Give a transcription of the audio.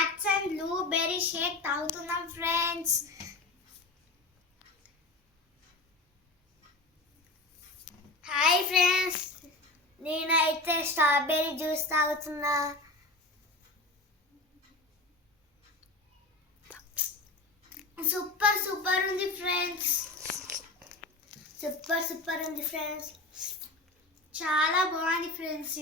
Facts and blueberry shake తాగుతున్నాం friends. Hi friends, నేనైతే strawberry juice తాగుతున్నా. సూపర్ ఉంది ఫ్రెండ్స్, సూపర్ ఉంది ఫ్రెండ్స్, చాలా బాగుంది ఫ్రెండ్స్.